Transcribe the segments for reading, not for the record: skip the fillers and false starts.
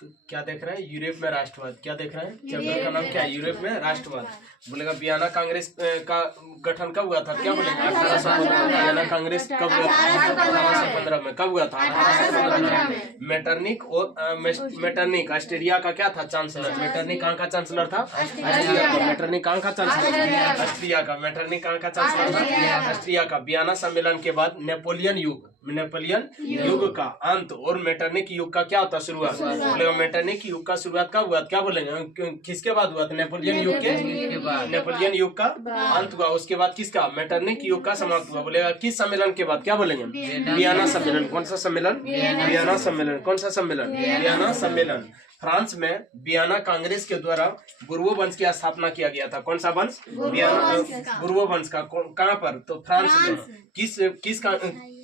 तो क्या देख रहे हैं? यूरोप में राष्ट्रवाद। क्या देख रहे हैं? चैप्टर का नाम क्या है? यूरोप में राष्ट्रवाद। बोलेगा वियना कांग्रेस का गठन कब हुआ था? क्या बोलेगा? 1815 में। वियना कांग्रेस कब हुआ था? 1815 में। कब हुआ था? 1815 में। मेटरनिक ऑस्ट्रिया का क्या था? चांसलर। मेटरनिक कहाँ का चांसलर था? ऑस्ट्रिया का। मेटरनिक कहाँ का चांसलर? ऑस्ट्रिया का। मेटरनिक कहाँ का चांसलर था? ऑस्ट्रिया का। वियना सम्मेलन के बाद नेपोलियन युग का अंत और मेटरनिक युग का क्या होता? शुरुआत। बोलेगा मेटरनिक युग का शुरुआत कब हुआ? क्या बोलेंगे? किसके बाद हुआ था? नेपोलियन युग का अंत हुआ। उसके बाद किसका? मेटरनिक युग का समाप्त हुआ। बोलेगा किस सम्मेलन के बाद? क्या बोलेंगे? वियना सम्मेलन। कौन सा सम्मेलन? वियना सम्मेलन। कौन सा सम्मेलन? वियना सम्मेलन। फ्रांस में वियना कांग्रेस के द्वारा बुर्बो वंश की स्थापना किया गया था। कौन सा वंश? बुर्बो वंश का। कहाँ पर? तो फ्रांस में।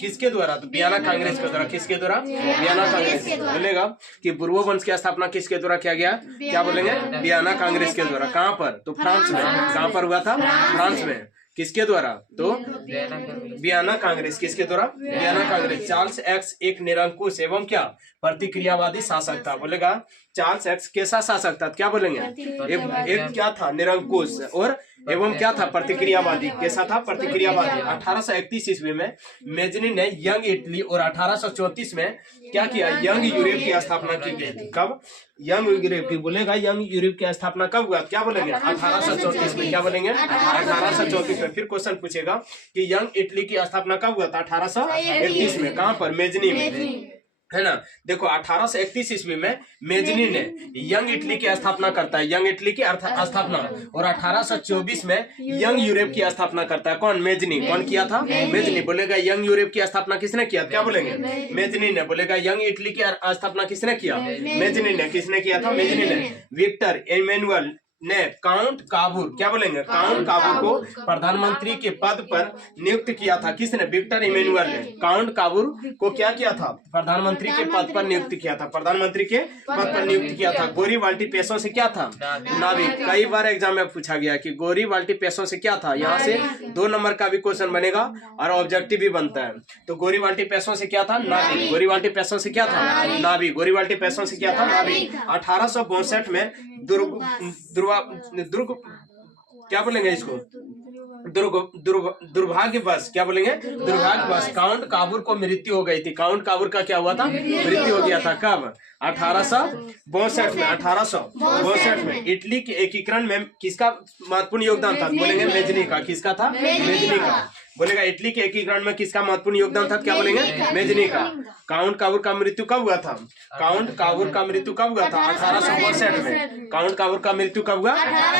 किसके द्वारा? तो वियना कांग्रेस के द्वारा। किसके द्वारा? वियना कांग्रेस। बोलेगा कि बुर्बो वंश की स्थापना किसके द्वारा किया गया? क्या बोलेंगे? वियना कांग्रेस के द्वारा। कहाँ पर? तो फ्रांस में। कहाँ पर हुआ था? फ्रांस में। किसके द्वारा? तो वियना कांग्रेस। किसके द्वारा? वियना कांग्रेस। चार्ल्स एक्स एक निरंकुश एवं क्या प्रतिक्रियावादी शासक था। बोलेगा चार्ल्स एक्स कैसा शासक था? क्या बोलेंगे? एक क्या था? निरंकुश और एवं क्या था? प्रतिक्रियावादी। कैसा था? प्रतिक्रियावादी। 1831 ईस्वी में मेजनी ने यंग इटली और 1834 में क्या किया? यंग यूरोप की स्थापना की गई थी। कब? यंग यूरोप की। बोलेगा यंग यूरोप की स्थापना कब हुआ? क्या बोलेंगे? 1834 में। क्या बोलेंगे? 1834 में। फिर क्वेश्चन पूछेगा कि यंग इटली की स्थापना कब हुआ था? 1831 में। कहाँ पर? मेजनी में, है ना। देखो 1831 ईस्वी में मेजनी ने यंग इटली की स्थापना करता है। यंग इटली की स्थापना। और 1824 में यंग यूरोप की स्थापना करता है। कौन? मेजनी। कौन किया था? मेजनी। बोलेगा यंग यूरोप की स्थापना किसने किया? क्या बोलेंगे? मेजनी ने। बोलेगा यंग इटली की स्थापना किसने किया? मेजनी ने। किसने किया था? मेजनी ने। विक्टर एमेनुअल ने काउंट काबूर। क्या बोलेंगे? काउंट काबूर को प्रधानमंत्री के पद पर नियुक्त किया था। किसने? विक्टर इमेनुअल ने काउंट काबूर को क्या किया था? प्रधानमंत्री के पद पर नियुक्त किया था। प्रधानमंत्री के पद पर नियुक्त किया था। गोरी बाल्टी पेशों से क्या था? नाविक। कई बार एग्जाम में पूछा गया कि गोरी बाल्टी पेशों से क्या था। यहाँ से 2 नंबर का भी क्वेश्चन बनेगा और ऑब्जेक्टिव भी बनता है। तो गोरी बाल्टी पेशों से क्या था? नाविक। गोरी बाल्टी पेशों से क्या था? नाविक। गोरी बाल्टी पेशों से क्या था? नाविक। 1862 में दुर्ग क्या बोलेंगे इसको? दुर्भाग्यवश। क्या बोलेंगे? दुर्भाग्यवश काउंट काबूर को मृत्यु हो गई थी। काउंट काबूर का क्या हुआ था? मृत्यु हो गया था। कब? 1862 में। 1862 में। इटली के एकीकरण में किसका महत्वपूर्ण योगदान था? बोलेंगे मेजनी का। किसका था? मेजनी का। बोलेगा इटली के एकीकरण में किसका महत्वपूर्ण योगदान था? क्या बोलेंगे? मेजनी का। काउंट काबूर का मृत्यु कब हुआ था? काउंट काबूर का मृत्यु कब हुआ था? 1862 में। काउंट काबूर का मृत्यु कब हुआ?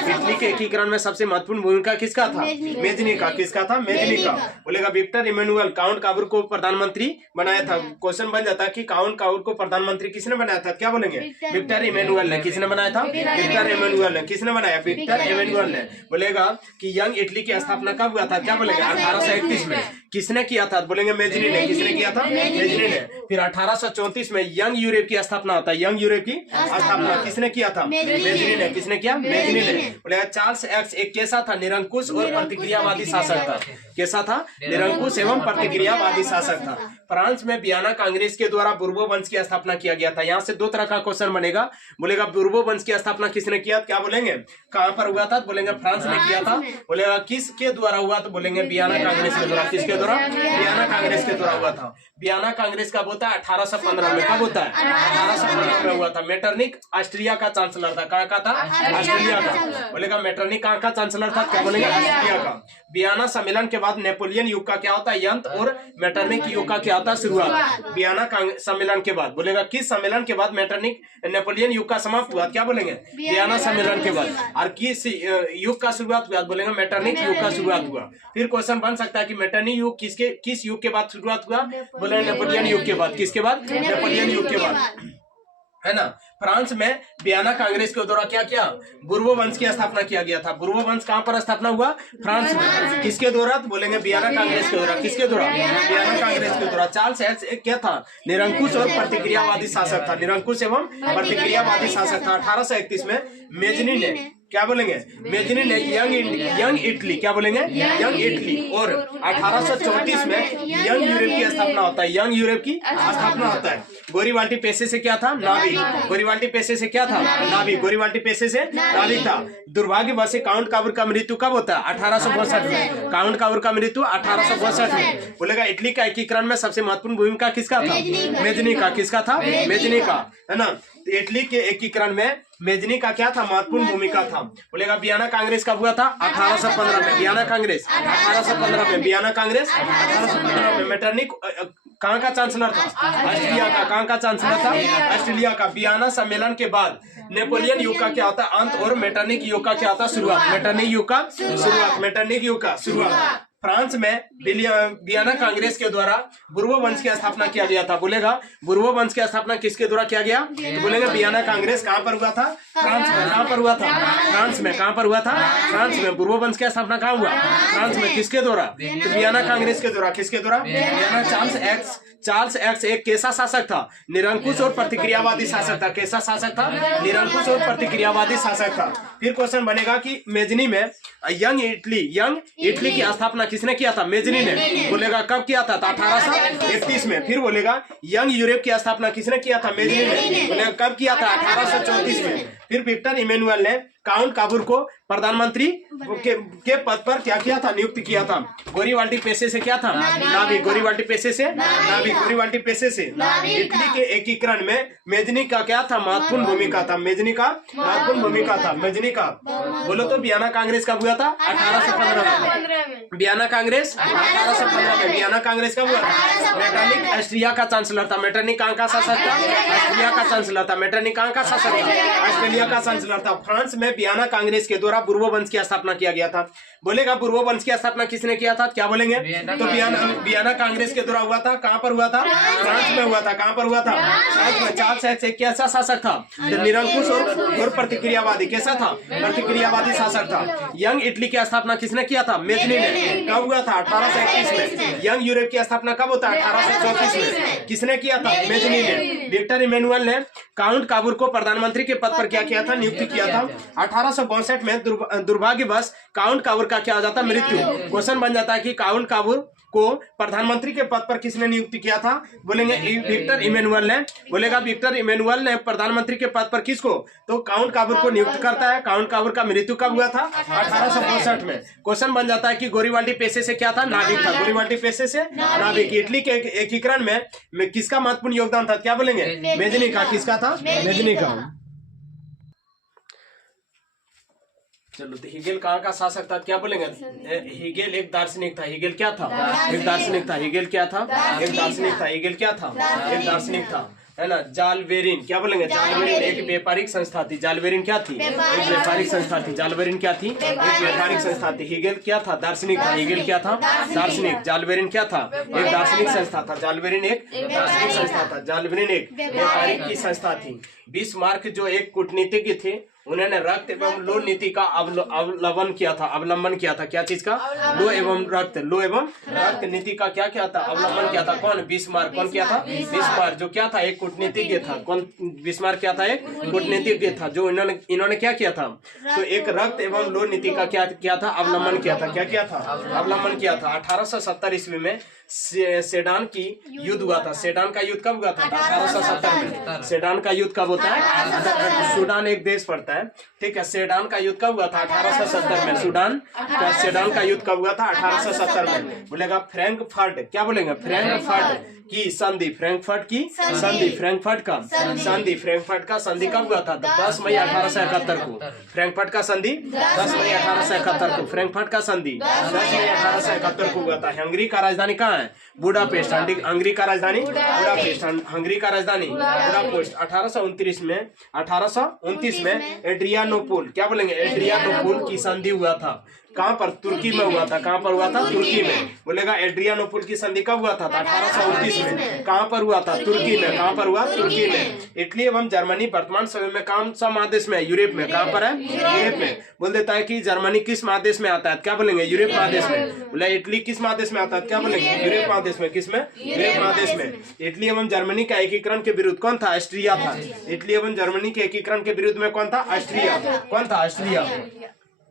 इटली के एकीकरण में सबसे महत्वपूर्ण भूमिका किसका था? मेजनी का। किसका था? मेजनी का। बोलेगा विक्टर इमेनुअल काउंट काबूर को प्रधानमंत्री बनाया था। क्वेश्चन बन जाता है कि काउंट काबूर को प्रधानमंत्री किसने बनाया था? क्या बोलेंगे? विक्टर इमेनुअल ने। किसने बनाया था? विक्टर इमेनुअल ने। किसने बनाया? विक्टर इमेनुअल ने। बोलेगा कि यंग इटली की स्थापना कब हुआ था? क्या बोलेंगे? 1831 में। किसने किया था? बोलेंगे मेजनी ने। किसने किया था? मेजनी ने। फिर 1834 में यंग यूरोप की स्थापना होता है। यंग यूरोप की स्थापना किसने किया था? मेजनी ने। किसने किया? मेजनी ने। बोलेगा चार्ल्स एक्स एक कैसा था? निरंकुश और प्रतिक्रियावादी शासक था। कैसा था? निरंकुश एवं प्रतिक्रियावादी शासक था। फ्रांस में वियना कांग्रेस के द्वारा बुर्बो वंश की स्थापना किया गया था। यहाँ से 2 तरह का क्वेश्चन बनेगा। बोलेगा बुर्बो वंश की स्थापना किसने किया? क्या बोलेंगे? कहाँ पर हुआ था? बोलेंगे फ्रांस ने किया था। बोलेगा किसके द्वारा हुआ? तो बोलेंगे वियना कांग्रेस के द्वारा। किसके द्वारा? वियना कांग्रेस के द्वारा हुआ था। वियना कांग्रेस कब होता है? 1815 में। कब होता है? 1815 में हुआ था। मेटरनिक ऑस्ट्रिया का चांसलर था। कहाँ का था? ऑस्ट्रिया का। बोलेगा मेटरनिक कहाँ का चांसलर था? क्या बोलेंगे? ऑस्ट्रिया का। वियना सम्मेलन के बाद नेपोलियन युग का क्या होता है? अंत और मेटरनिक युग का क्या होता है? शुरुआत। वियना सम्मेलन के बाद। बोलेगा किस सम्मेलन के बाद नेपोलियन युग का समाप्त हुआ? क्या बोलेंगे? वियना सम्मेलन के बाद। और किस युग का शुरुआत हुआ? बोलेंगे मेटरनिक युग का शुरुआत हुआ। फिर क्वेश्चन बन सकता है कि मेटरनिक युग किस युग के बाद शुरुआत हुआ? बोले नेपोलियन युग के बाद। किसके बाद? नेपोलियन युग के बाद, है ना। फ्रांस में वियना कांग्रेस के द्वारा क्या किया? बुर्बो वंश की स्थापना किया गया था। बुर्बो वंश कहाँ पर स्थापना हुआ? फ्रांस में। किसके द्वारा? तो बोलेंगे वियना कांग्रेस के द्वारा। किसके द्वारा? वियना कांग्रेस के द्वारा। चार्ल्स एक्स एक क्या था? निरंकुश और प्रतिक्रियावादी शासक था। निरंकुश एवं प्रतिक्रियावादी शासक था। 1831 में मेजनी ने क्या बोलेंगे? मेजनी ने यंग इटली, क्या बोलेंगे? Young Italy. और 1834 में यंग यूरोप की स्थापना होता है, यंग यूरोप की स्थापना होता है। गोरिबाल्टी पेशे से क्या था? नाविक। गोरिबाल्टी पेशे से क्या था? नाविक। गोरिबाल्टी पेशे से नाविक था। दुर्भाग्यवश से काउंट काबूर का मृत्यु कब होता है? 1862 में। काउंट काबूर का मृत्यु 1862 में। बोलेगा इटली का एकीकरण में सबसे महत्वपूर्ण भूमिका किसका था? मेजनी का। किसका था? मेजनी का, है ना। इटली के एकीकरण में मेजनी का क्या था? महत्वपूर्ण भूमिका था। बोलेगा वियना कांग्रेस कब हुआ था? 1815 में। वियना कांग्रेस 1815 में। वियना कांग्रेस 1815 में। मेटरनिक कहाँ का चांसलर था? ऑस्ट्रिया का। कहाँ का चांसलर था? ऑस्ट्रेलिया का। वियना सम्मेलन के बाद नेपोलियन युग का क्या होता है? अंत और मेटरनिक युग का क्या होता है? शुरुआत। मेटरनिक युग का शुरुआत। मेटरनिक युग का शुरुआत। फ्रांस में वियना कांग्रेस के द्वारा बुर्बो वंश की स्थापना किया गया था। बोलेगा बुर्बो वंश की स्थापना किसके द्वारा किया गया? तो बोलेंगे वियना कांग्रेस कहाँ पर हुआ था? फ्रांस में। कहाँ पर हुआ था? फ्रांस में। कहाँ पर हुआ था? फ्रांस में। बुर्बो वंश की स्थापना कहाँ हुआ? फ्रांस में। किसके द्वारा? तो वियना कांग्रेस के द्वारा। किसके द्वारा? वियना। चार्ल्स एक्स एक कैसा शासक था? निरंकुश और प्रतिक्रियावादी शासक था। कैसा शासक था? निरंकुश और प्रतिक्रियावादी शासक था। फिर क्वेश्चन बनेगा कि मेजनी में यंग इटली की स्थापना किसने किया था? मेजनी ने। बोलेगा कब किया था? 1831 में। फिर बोलेगा यंग यूरोप की स्थापना किसने किया था? मेजनी ने। बोलेगा कब किया था? 1834 में। फिर विक्टर इमैनुअल ने काउंट काबूर को प्रधानमंत्री के पद पर क्या किया था? नियुक्त किया था। गोरिबाल्टी पेशे से क्या था? नाविक। गोरिबाल्टी पेशे से नाविक। गोरिबाल्टी पेशे से। इटली के एकीकरण में मेजनी का क्या था? महत्वपूर्ण भूमिका था। मेजनी का महत्वपूर्ण भूमिका था। मेजनी का। बोलो तो वियना कांग्रेस कब हुआ था? 1815 में। वियना कांग्रेस 1815 में। वियना कांग्रेस कब हुआ था? मेटरनिक ऑस्ट्रिया का चांसलर था। मेटरनिक कहाँ का शासक था? ऑस्ट्रिया का चांसलर था। मेटरनिक कहाँ का शासक था? ऑस्ट्रेलिया का चांसलर था। फ्रांस में वियना कांग्रेस के द्वारा बुर्बो वंश की स्थापना किया गया था। बोलेगा बुर्बो वंश की स्थापना किसने किया था? क्या बोलेंगे? तो वियना कांग्रेस के द्वारा हुआ था। कहाँ पर हुआ था? फ्रांस में हुआ था। कहाँ पर हुआ था? फ्रांस में। चार्ल्स एक्स एक कैसा शासक था? निरंकुश और प्रतिक्रियावादी। कैसा था? प्रतिक्रियावादी शासक था। यंग इटली की स्थापना किसने किया था? मेजनी ने। कब हुआ था? 1831 में। यंग यूरोप की स्थापना कब होता है? 1834 में। किसने किया था? मेजनी ने। विक्टर इमैनुअल ने काउंट काबूर को प्रधानमंत्री के पद पर क्या किया था? नियुक्त किया था। 1862 में दुर्भाग्यवश काउंट काबूर का क्या हो जाता? मृत्यु। क्वेश्चन बन जाता है कि काउंट काबूर को प्रधानमंत्री के पद पर किसने नियुक्त किया था? बोलेंगे विक्टर इमैनुअल ने। बोलेगा विक्टर इमैनुअल ने प्रधानमंत्री के पद पर किसको? तो काउंट काबूर को नियुक्त करता है। काउंट काबूर का मृत्यु कब हुआ था? 1862 में। क्वेश्चन बन जाता है कि गोरिबाल्टी पेशे से क्या था? नाविक था। गोरिबाल्टी पेशे से नाविक। इटली के एकीकरण में किसका महत्वपूर्ण योगदान था? क्या बोलेंगे? मेजनी का। किसका था? मेजनी का। चलो तो हिगेल कहाँ का शासक था? क्या बोलेंगे? हिगेल एक दार्शनिक था। हिगेल क्या था? एक दार्शनिक था। हिगेल क्या था? एक दार्शनिक था। हिगेल क्या था? एक दार्शनिक था, है ना। जालबेरिन क्या बोलेंगे? जालबेरिन एक व्यापारिक संस्था थी। जालबेरिन क्या थी? एक व्यापारिक संस्था थी। जालबेरिन क्या थी? एक व्यापारिक संस्था थी। हिगेल क्या था? दार्शनिक था। हिगेल क्या था? दार्शनिक। जालबेरिन क्या था? एक दार्शनिक संस्था था। जालबेरिन एक दार्शनिक संस्था था। जालबेरिन एक व्यापारिक की संस्था थी। बिस्मार्क जो एक कूटनीतिज्ञ थे, उन्होंने रक्त एवं लो नीति का अवलंबन किया था। क्या चीज का? लो एवं रक्त नीति का क्या किया था? अवलंबन किया था। कौन? बिस्मार्क। कौन किया था? बिस्मार्क जो क्या था? एक कूटनीतिज्ञ था। कौन? बिस्मार्क क्या था? एक कूटनीतिज्ञ था। जो इन्होंने क्या किया था? तो एक रक्त एवं लो नीति का क्या किया था? अवलंबन किया था। क्या किया था? अवलंबन किया था। 1870 ईस्वी में सेडान की युद्ध हुआ था। सेडान का युद्ध कब हुआ था? 1870 में। सेडान का युद्ध कब होता है? सूडान एक देश पड़ता है, ठीक है। सेडान का युद्ध कब हुआ था? 1870 में। सेडान का युद्ध कब हुआ था? 1870 में। बोलेगा फ्रैंकफर्ट। क्या बोलेंगे? फ्रैंकफर्ट की संधि। फ्रैंकफर्ट की संधि। फ्रैंकफर्ट का संधि कब हुआ था? 10 मई 1871 को। फ्रैंकफर्ट का संधि 10 मई 1871 को। फ्रैंकफर्ट का संधि 10 मई 1871 को हुआ था। हंगरी का राजधानी कहाँ है? बुडापेस्ट। हंगरी का राजधानी बुडापेस्ट। हंगरी का राजधानी बुडापेस्ट। 1829 में एड्रियानोपोल। क्या बोलेंगे? एड्रियानोपोल की संधि हुआ था। कहाँ पर? तुर्की में हुआ था। कहाँ पर हुआ था? तुर्की में। बोलेगा एड्रियानोपुल की संधि कब हुआ था? 1829 में। कहाँ पर हुआ था? तुर्की में। कहाँ पर हुआ? तुर्की में। इटली एवं जर्मनी वर्तमान समय में कौन सा महादेश में है? यूरोप में। कहाँ पर है? यूरोप में। बोल देता है कि जर्मनी किस महादेश में आता है? क्या बोलेंगे? यूरोप महादेश में। बोले इटली किस महादेश में आता है? क्या बोलेंगे? यूरोप महादेश में। किस में? यूरोप महादेश में। इटली एवं जर्मनी का एकीकरण के विरुद्ध कौन था? ऑस्ट्रिया था। इटली एवं जर्मनी के एकीकरण के विरुद्ध में कौन था? ऑस्ट्रिया। कौन था? ऑस्ट्रिया।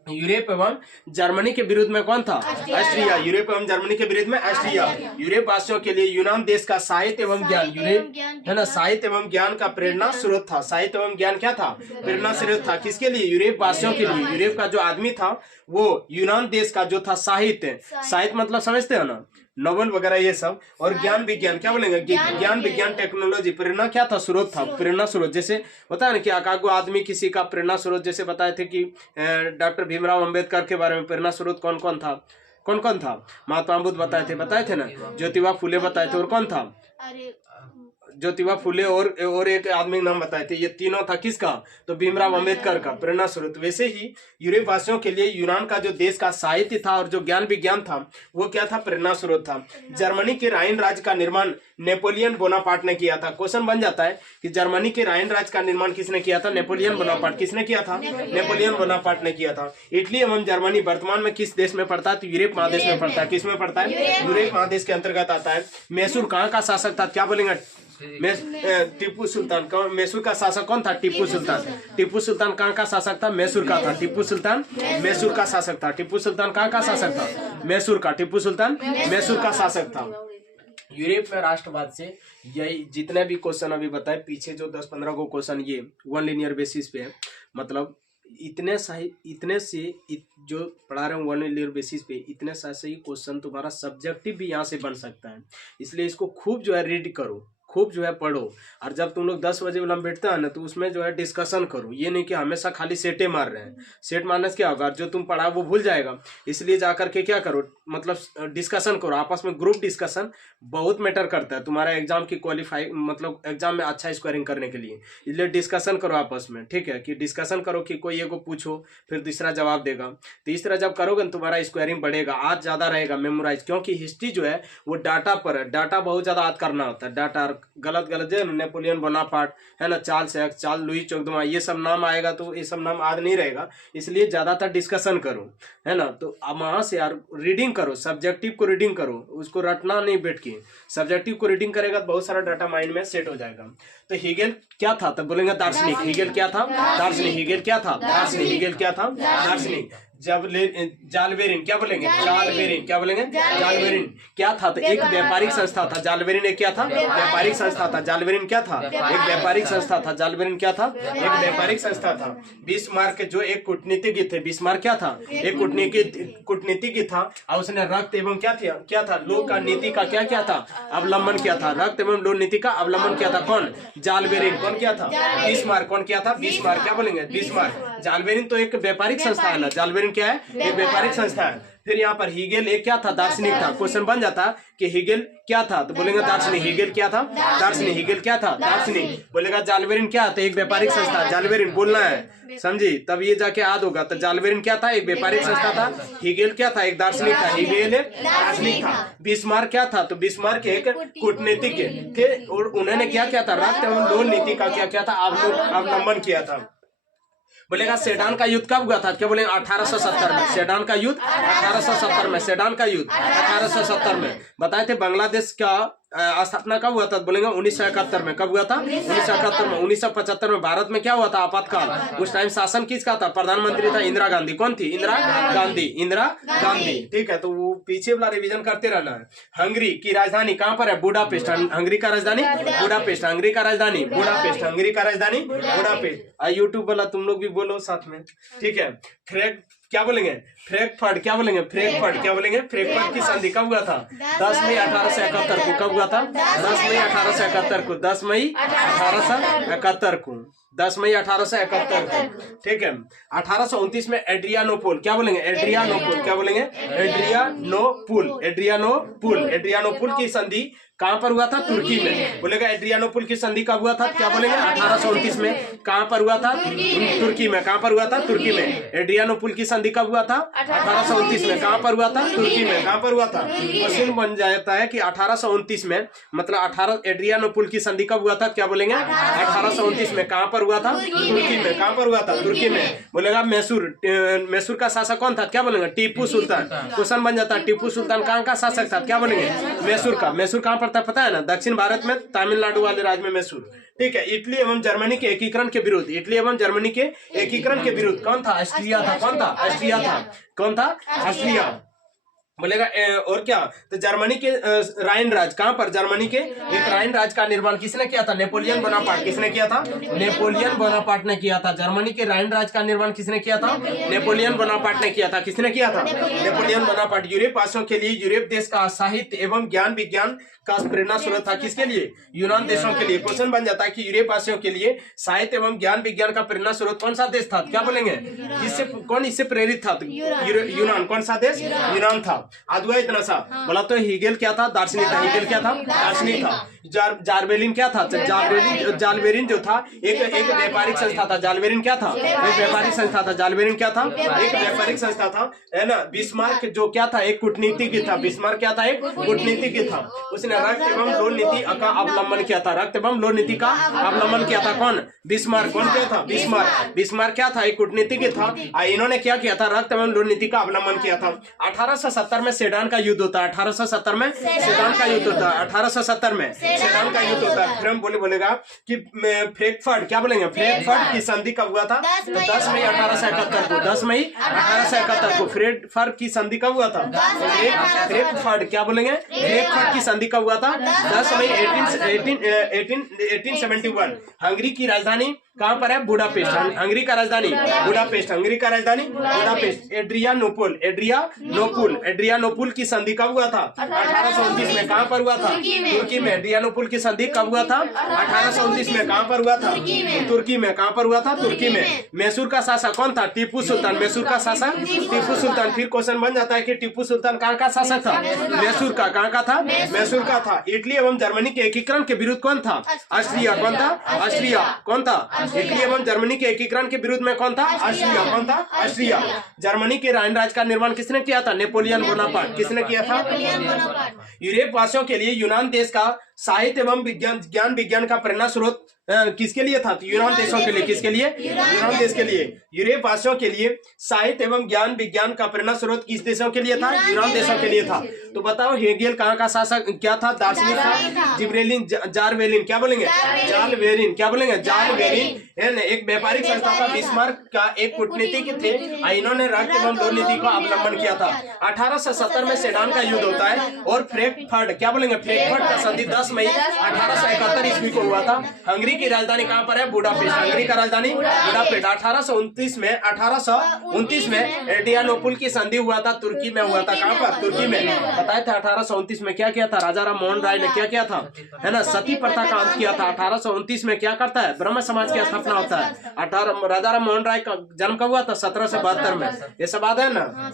यूरोप एवं जर्मनी के विरुद्ध में कौन था? ऑस्ट्रिया। यूरोप एवं जर्मनी के विरुद्ध में ऑस्ट्रिया। यूरोप वासियों के लिए यूनान देश का साहित्य एवं ज्ञान, यूरोप है ना, साहित्य एवं ज्ञान का प्रेरणा स्रोत था। साहित्य एवं ज्ञान क्या था? प्रेरणा स्रोत था। किसके लिए? यूरोप वासियों के लिए। यूरोप का जो आदमी था वो यूनान देश का जो था साहित्य, साहित्य मतलब समझते हो ना, नोवेल वगैरह ये सब, और ज्ञान विज्ञान क्या बोलेंगे? ज्ञान विज्ञान टेक्नोलॉजी प्रेरणा क्या था? स्रोत था। प्रेरणा स्रोत जैसे होता है ना कि अकागो आदमी किसी का प्रेरणा स्रोत, जैसे बताए थे कि डॉक्टर भीमराव अंबेडकर के बारे में प्रेरणा स्रोत कौन कौन था? कौन कौन था? महात्मा बुद्ध बताए थे ना, ज्योतिबा फुले बताए थे, और कौन था? ज्योतिबा फुले और एक आदमी नाम बताए थे। ये तीनों था किसका? तो भीमराव अंबेडकर का प्रेरणा स्रोत। वैसे ही यूरोप वासियों के लिए यूनान का जो देश का साहित्य था और जो ज्ञान विज्ञान था वो क्या था? प्रेरणा स्रोत था। जर्मनी के राइन राज्य का निर्माण नेपोलियन बोनापार्ट ने किया था। क्वेश्चन बन जाता है कि जर्मनी के राइन राज्य का निर्माण किसने किया था? Napoleon Bonaparte. किसने किया था? नेपोलियन बोनापार्ट ने किया था। इटली एवं जर्मनी वर्तमान में किस देश में पड़ता है? तो यूरोप महादेश में पड़ता है। किस में पड़ता है? यूरोप महादेश के अंतर्गत आता है। मैसूर कहाँ का शासक था? क्या बोलेंगे? टीपू सुल्तान। मैसूर का शासक कौन था? टीपू सुल्तान। टीपू सुल्तान कहाँ का शासक था? मैसूर का था। टीपू सुल्तान मैसूर का शासक था। टीपू सुल्तान कहाँ का शासक था? मैसूर का। टीपू सुल्तान मैसूर का शासक था। यूरोप में राष्ट्रवाद से यही जितने भी क्वेश्चन अभी बताए, पीछे जो 10-15 को क्वेश्चन ये वन लिनियर बेसिस पे है, मतलब इतने से जो पढ़ा रहे हूँ वन लिनियर बेसिस पे, इतने से ही क्वेश्चन तुम्हारा सब्जेक्टिव भी यहाँ से बन सकता है। इसलिए इसको खूब जो है रीड करो, खूब जो है पढ़ो, और जब तुम लोग 10 बजे वाला बैठते हैं ना तो उसमें जो है डिस्कशन करो। ये नहीं कि हमेशा खाली सेटे मार रहे हैं। सेट मारने से क्या होगा? जो तुम पढ़ा वो भूल जाएगा। इसलिए जाकर के क्या करो, मतलब डिस्कशन करो आपस में। ग्रुप डिस्कशन बहुत मैटर करता है तुम्हारा एग्जाम की क्वालिफाई, मतलब एग्जाम में अच्छा स्कोरिंग करने के लिए। इसलिए डिस्कशन करो आपस में, ठीक है? कि डिस्कशन करो कि कोई एगो पूछो फिर दूसरा जवाब देगा। तीसरा जब करोगे ना तुम्हारा स्कोरिंग बढ़ेगा, आज ज्यादा रहेगा मेमोराइज, क्योंकि हिस्ट्री जो है वो डाटा पर है। डाटा बहुत ज्यादा याद करना होता है। डाटा गलत जो है नेपोलियन बोनापार्ट है ना, चार्ल्स एक्स, चार्ल्स लुई चौदहवां, ये सब नाम आएगा तो ये सब नाम याद नहीं रहेगा। इसलिए ज्यादातर डिस्कशन करो, है ना। तो अब वहां से यार रीडिंग करो, सब्जेक्टिव को रीडिंग करो, उसको रटना नहीं बैठ के। सब्जेक्टिव को रीडिंग करेगा तो बहुत सारा डाटा माइंड में सेट हो जाएगा। तो हीगेल क्या था? तो बोलेंगे दार्शनिक। हीगेल क्या था? दार्शनिक। हीगेल क्या था? दार्शनिक। हीगेल क्या था? दार्शनिक। जालबेरिन क्या बोलेंगे? जालबेरिन क्या बोलेंगे? जालबेरिन क्या था? तो एक व्यापारिक संस्था था। जालबेरिन एक क्या था? व्यापारिक संस्था था। जालबेरिन क्या था? एक व्यापारिक संस्था था। जालबेरिन क्या था? एक व्यापारिक संस्था था। बिस्मार्क जो एक कूटनीतिज्ञ थे। बिस्मार्क क्या था? एक कूटनीतिज्ञ था, और उसने रक्त एवं क्या था? लोक का नीति का क्या था? अवलंबन किया था। रक्त एवं लोक नीति का अवलंबन किया था। कौन? जालबेरिन। कौन किया था? बिस्मार्क। कौन किया था? बिस्मार्क। क्या बोलेंगे? बिस्मार्क। जालबेरिन तो एक व्यापारिक संस्था है ना। जालबेरिन क्या है? एक व्यापारिक संस्था है। फिर यहाँ पर हीगेल एक क्या था? दार्शनिक था। क्वेश्चन बन जाता कि हीगेल क्या था? तो बोलेंगे दार्शनिक। हीगेल क्या था? दार्शनिक। हीगेल क्या था? दार्शनिक। बोलेगा जालबेरिन क्या था? एक व्यापारिक संस्था। जालबेरिन बोलना है, समझी? तब ये जाके याद होगा। तो जालबेरिन क्या था? एक व्यापारिक संस्था था। हीगेल क्या था? एक दार्शनिक था। हीगेल एक दार्शनिक था। बिस्मार्क क्या था? तो बिस्मार्क एक कूटनीतिज्ञ थे, और उन्होंने क्या किया था? रक्त एवं लोक नीति का क्या था? अवलंबन किया था। बोलेगा सेडान का युद्ध कब हुआ था? क्या बोलेंगे? 1870 में। सेडान का युद्ध 1870 में। सेडान का युद्ध 1870 में। बताए थे। बांग्लादेश का स्थापना कब हुआ था? बोलेंगे 1971 में। कब हुआ था? 1971 में। 1975 में भारत में क्या हुआ था? आपातकाल। उस टाइम शासन किसका था? प्रधानमंत्री था इंदिरा गांधी। कौन थी? इंदिरा गांधी। इंदिरा गांधी, ठीक है। तो वो पीछे वाला रिवीजन करते रहना है। हंगरी की राजधानी कहाँ पर है? बुडापेस्ट। हंगरी का राजधानी बुडापेस्ट। हंगरी का राजधानी बुडापेस्ट। हंगरी का राजधानी बुडापेस्ट। यूट्यूब वाला तुम लोग भी बोलो साथ में, ठीक है। फ्रैंक क्या बोलेंगे? फ्रैंकफर्ट क्या बोलेंगे? फ्रैंकफर्ट क्या बोलेंगे? फ्रैंकफर्ट की संधि कब हुआ था? 10 मई 1871 को। कब हुआ था? 10 मई 1871 को। 10 मई 1871 को। 10 मई 1871 को, ठीक है। 1829 में एड्रियानोपुल, क्या बोलेंगे, एड्रियानोपुल, क्या बोलेंगे, एड्रियानोपुल की संधि कहां पर हुआ था, तुर्की में। बोलेगा एड्रियानोपुल की संधि कब हुआ था, क्या बोलेंगे, 1829 में। कहां पर हुआ था, तुर्की में। कहां पर हुआ था, तुर्की में। एड्रियानोपुल की संधि कब हुआ था, 1829 में। कहां पर हुआ था, तुर्की में। कहां पर हुआ था, क्वेश्चन बन जाता है कि 1829 में, मतलब एड्रियानोपुल की संधि कब हुआ था, क्या बोलेंगे, 1829 में। कहां पर हुआ था, तुर्की में। कहां पर हुआ था, तुर्की में। बोलेगा मैसूर का शासक कौन था, क्या बोलेंगे, टीपू सुल्तान। क्वेश्चन बन जाता है टीपू सुल्तान कहां का शासक था, क्या बोलेंगे, मैसूर का। मैसूर कहां पड़ता है पता है ना, दक्षिण भारत में, तमिलनाडु वाले राज्य में मैसूर, ठीक है। इटली एवं जर्मनी के एकीकरण के विरुद्ध, इटली एवं जर्मनी के एकीकरण के विरुद्ध कौन था, ऑस्ट्रिया था। कौन था, ऑस्ट्रिया था। कौन था, ऑस्ट्रिया। बोलेगा और क्या, तो जर्मनी के राइन राज, कहां पर, जर्मनी के एक राइन राज का निर्माण किसने किया था, नेपोलियन बोनापार्ट। किसने किया था, नेपोलियन बोनापार्ट ने किया था। जर्मनी के राइन राज का निर्माण किसने किया था, नेपोलियन बोनापार्ट ने किया था। किसने किया था, नेपोलियन बोनापार्ट। यूरोप वासियों के लिए यूरोप देश का साहित्य एवं ज्ञान विज्ञान का प्रेरणा स्रोत था। किसके लिए, यूनान देशों के लिए। क्वेश्चन बन जाता है कि यूरोप वासियों के लिए साहित्य एवं ज्ञान विज्ञान का प्रेरणा स्रोत कौन सा देश था, क्या बोलेंगे, कौन इससे प्रेरित था, यूनान। कौन सा देश, यूनान था। अधुआ इतना सा बोला तो हीगेल क्या था, दार्शनिक था। हीगेल क्या था, दार्शनिक था। जारबेलिन क्या था, जालबेरिन जो था एक व्यापारिक संस्था था। जालबेरिन क्या था, एक व्यापारिक संस्था था। जालबेरिन क्या था, एक व्यापारिक संस्था था, है ना। बिस्मार्क जो क्या था, एक कूटनीतिज्ञ था। बिस्मार्क क्या था, एक कूटनीतिज्ञ था। उसने रक्त एवं लोन नीति का अवलंबन किया था। रक्त एवं लोन नीति का अवलंबन किया था। कौन, बिस्मार्क। कौन क्या था, बिस्मार्क। बिस्मार्क क्या था, एक कूटनीतिज्ञ था। इन्होंने क्या किया था, रक्त एवं लोन नीति का अवलंबन किया था। 1870 में सेडान का युद्ध होता है। 1870 में सेडान का युद्ध होता है। 1870 में सेडान का युद्ध होता है। फिर हम बोलेगा कि फ्रैंकफर्ट, क्या बोलेंगे, फ्रैंकफर्ट की संधि कब हुआ था, 10 मई 1871 को। 10 मई 1871 को फ्रैंकफर्ट की संधि कब हुआ था, फ्रैंकफर्ट, क्या बोलेंगे, फ्रैंकफर्ट की संधि कब हुआ था, 10 मई 1871। हंगरी की राजधानी कहां पर है, बुडापेस्ट। हंगरी का राजधानी बुडापेस्ट। हंगरी का राजधानी बुडापेस्ट। एड्रियानोपुल की संधि कब हुआ था, 1829 में। कहां पर हुआ था, तुर्की में। एड्रियानोपुल की संधि कब हुआ था, 1829 में। कहां पर हुआ था, तुर्की में। कहां पर हुआ था, तुर्की में। मैसूर का शासक कौन था, टीपू सुल्तान। मैसूर का शासक टीपू सुल्तान। फिर क्वेश्चन बन जाता है कि टीपू सुल्तान कहां का शासक था, मैसूर का। कहां का था, मैसूर का था। इटली एवं जर्मनी के एकीकरण के विरुद्ध कौन था, ऑस्ट्रिया। कौन था, ऑस्ट्रिया। कौन था, इटली एवं जर्मनी के एकीकरण के विरुद्ध में कौन था, ऑस्ट्रिया। कौन था, ऑस्ट्रिया। जर्मनी के राइन राज का निर्माण किसने किया था, नेपोलियन बोनापार्ट। किसने किया था, यूरोप वासियों के लिए यूनान देश का साहित्य एवं ज्ञान विज्ञान का प्रेरणा स्रोत किसके लिए था, यूनान देशों के लिए। किसके लिए, यूनान देश के लिए। यूरोप वासियों के लिए साहित्य एवं ज्ञान विज्ञान का प्रेरणा स्रोत किस देशों के लिए था, यूनान देशों के लिए था। तो बताओ हेगेल कहाँ का शासक क्या था, दार्शनिक था। जिब्रेलिन जारबेलिन, क्या बोलेंगे, जालबेरिन। क्या बोलेंगे, जालबेरिन एक व्यापारिक संस्था था। बिस्मार्क का एक कूटनीतिज्ञ थे। इन्होंने रक्त एवं लोन नीति का अवलंबन किया था। 1870 में सेडान का युद्ध होता है और फ्रैंकफर्ट, क्या बोलेंगे, फ्रैंकफर्ट का संधि 10 मई 1871 ईस्वी को हुआ था। हंगरी की राजधानी कहां पर है, बुडापेस्ट। हंगरी का राजधानी बुडापेस्ट। 1829 में एड्रियानोपुल की संधि हुआ था, तुर्की में हुआ था। कहां पर, तुर्की में। बताए थे 1829 में क्या किया था, राजा राम मोहन राय ने क्या किया था, है ना, सती प्रथा का अंत किया था। 1829 में क्या करता है, ब्रह्म समाज की स्थापना होता है। राजा राम मोहन राय का जन्म कब हुआ था, 1772 में। ये सब बात है ना।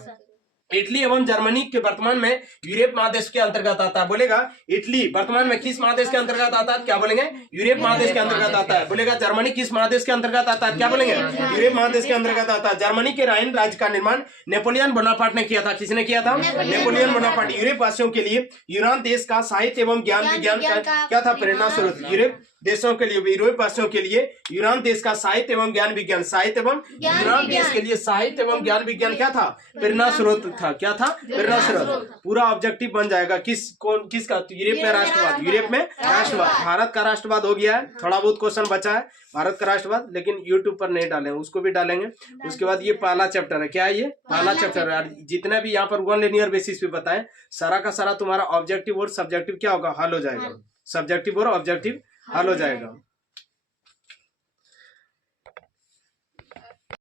इटली एवं जर्मनी के वर्तमान में यूरोप महादेश के अंतर्गत आता है। बोलेगा इटली वर्तमान में किस महादेश के अंतर्गत आता है, क्या बोलेंगे, यूरोप महादेश के अंतर्गत आता है। बोलेगा जर्मनी किस महादेश के अंतर्गत आता है, क्या बोलेंगे, यूरोप महादेश के अंतर्गत आता है। जर्मनी के राइन राज्य का निर्माण नेपोलियन बोनापार्ट ने किया था। किसने किया था, नेपोलियन बोनापार्ट। यूरोप वासियों के लिए यूनान देश का साहित्य एवं ज्ञान विज्ञान का क्या था, प्रेरणा स्रोत। यूरोप देशों के लिए, यूरोप वासियों के लिए यूनान देश का साहित्य एवं ज्ञान विज्ञान, साहित्य एवं यूनान देश के लिए साहित्य एवं ज्ञान विज्ञान क्या था, प्रेरणा स्रोत था। क्या था, प्रेरणा स्रोत। पूरा ऑब्जेक्टिव बन जाएगा किसका, यूरोप में राष्ट्रवाद। यूरोप में राष्ट्रवाद। भारत का राष्ट्रवाद हो गया है, थोड़ा बहुत क्वेश्चन बचा है भारत का राष्ट्रवाद, लेकिन यूट्यूब पर नहीं डालेंगे, उसको भी डालेंगे। उसके बाद ये पहला चैप्टर है, क्या है ये, पहला चैप्टर है। जितने भी यहाँ पर वन लिनियर बेसिस पे बताएं, सारा का सारा तुम्हारा ऑब्जेक्टिव और सब्जेक्टिव क्या होगा, हल हो जाएगा। सब्जेक्टिव और ऑब्जेक्टिव हल हो जाएगा।